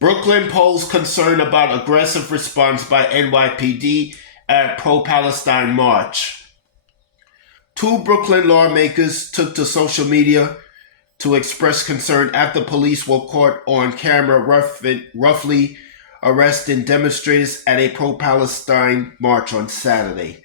Brooklyn posed concern about aggressive response by NYPD at Pro-Palestine march. Two Brooklyn lawmakers took to social media to express concern after police were caught on camera roughly arresting demonstrators at a pro-Palestine march on Saturday.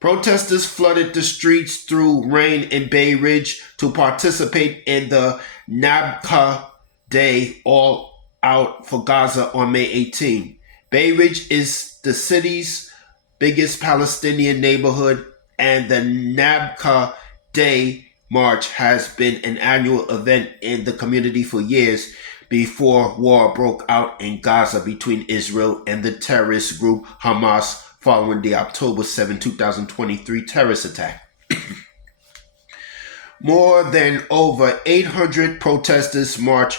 Protesters flooded the streets through rain in Bay Ridge to participate in the Nakba Day All Out for Gaza on May 18. Bay Ridge is the city's biggest Palestinian neighborhood, and the Nakba Day March has been an annual event in the community for years before war broke out in Gaza between Israel and the terrorist group Hamas following the October 7, 2023 terrorist attack. More than over 800 protesters marched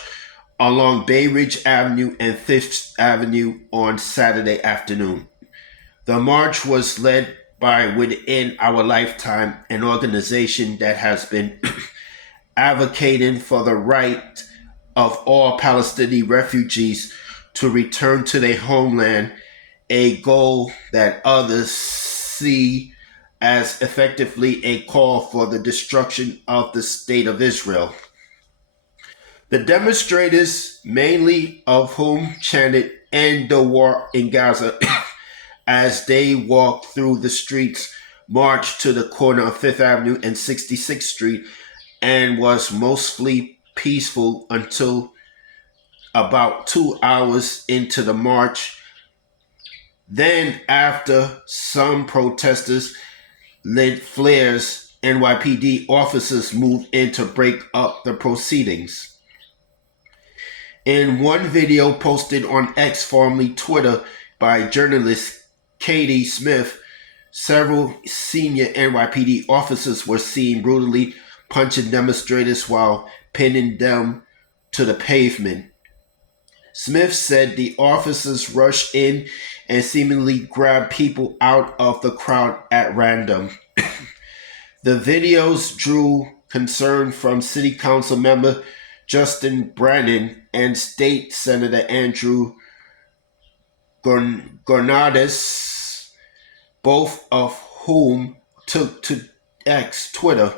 along Bay Ridge Avenue and Fifth Avenue on Saturday afternoon. The march was led by Within Our Lifetime, an organization that has been advocating for the right of all Palestinian refugees to return to their homeland, a goal that others see as effectively a call for the destruction of the state of Israel. The demonstrators, mainly of whom chanted "End the war in Gaza," as they walked through the streets, marched to the corner of Fifth Avenue and 66th Street and was mostly peaceful until about 2 hours into the march. Then, after some protesters lit flares, NYPD officers moved in to break up the proceedings. In one video posted on X, formerly Twitter, by journalist Katie Smith, several senior NYPD officers were seen brutally punching demonstrators while pinning them to the pavement. Smith said the officers rushed in and seemingly grabbed people out of the crowd at random. The videos drew concern from City Council member Justin Brannan and State Senator Andrew Gornades, both of whom took to X Twitter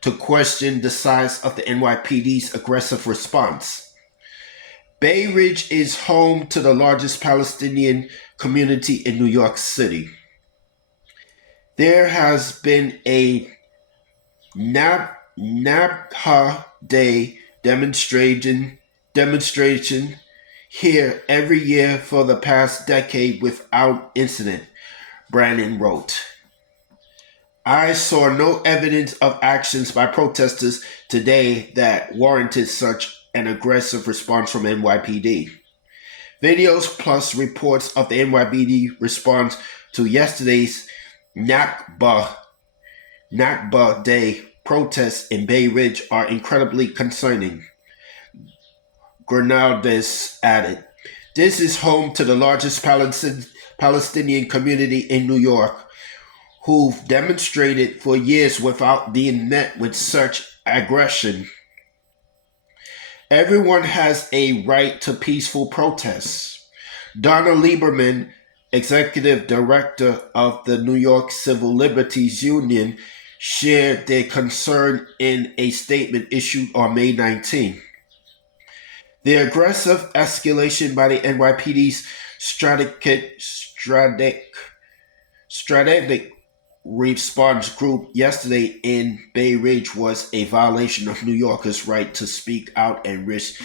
to question the size of the NYPD's aggressive response. Bay Ridge is home to the largest Palestinian community in New York City. There has been a Nakba Day demonstration here every year for the past decade without incident, Brannan wrote. I saw no evidence of actions by protesters today that warranted such an aggressive response from NYPD. Videos plus reports of the NYPD response to yesterday's Nakba Day protests in Bay Ridge are incredibly concerning. Grenades added, this is home to the largest Palestinian community in New York, who've demonstrated for years without being met with such aggression. Everyone has a right to peaceful protests. Donna Lieberman, executive director of the New York Civil Liberties Union, shared their concern in a statement issued on May 19. The aggressive escalation by the NYPD's strategic response group yesterday in Bay Ridge was a violation of New Yorkers' right to speak out and risk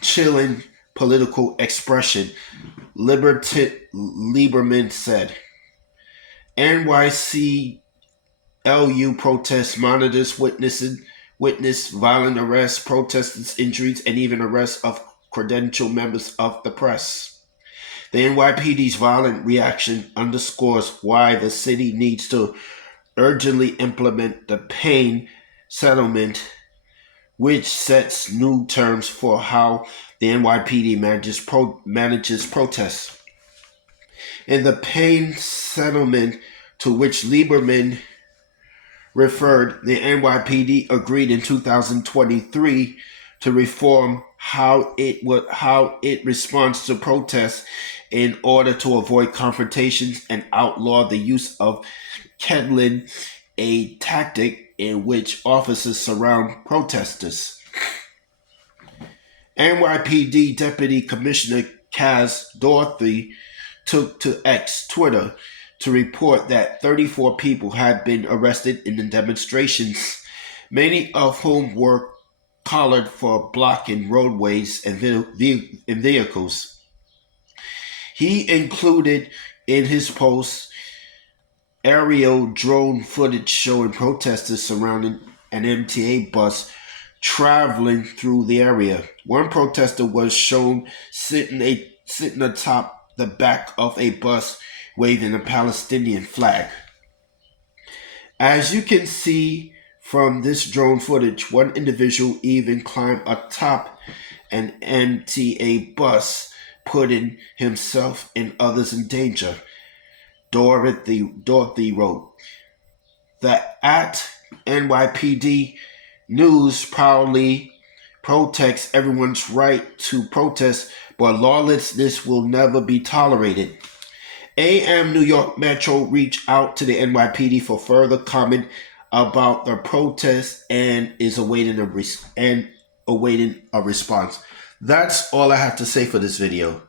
chilling political expression, Lieberman said. NYCLU protests monitors witness violent arrests, protesters' injuries, and even arrests of credentialed members of the press. The NYPD's violent reaction underscores why the city needs to urgently implement the pain settlement, which sets new terms for how the NYPD manages protests. In the pain settlement to which Lieberman referred, the NYPD agreed in 2023 to reform how it responds to protests in order to avoid confrontations and outlaw the use of kettling, a tactic in which officers surround protesters. NYPD Deputy Commissioner Kaz Dorothy took to X Twitter to report that 34 people had been arrested in the demonstrations, many of whom were collared for blocking roadways and vehicles. He included in his post aerial drone footage showing protesters surrounding an MTA bus traveling through the area. One protester was shown sitting atop the back of a bus waving a Palestinian flag. As you can see from this drone footage, one individual even climbed atop an MTA bus, putting himself and others in danger. Dorothy wrote. The at NYPD News proudly protects everyone's right to protest, but lawlessness will never be tolerated. AM New York Metro reached out to the NYPD for further comment about the protest and is awaiting a response. That's all I have to say for this video.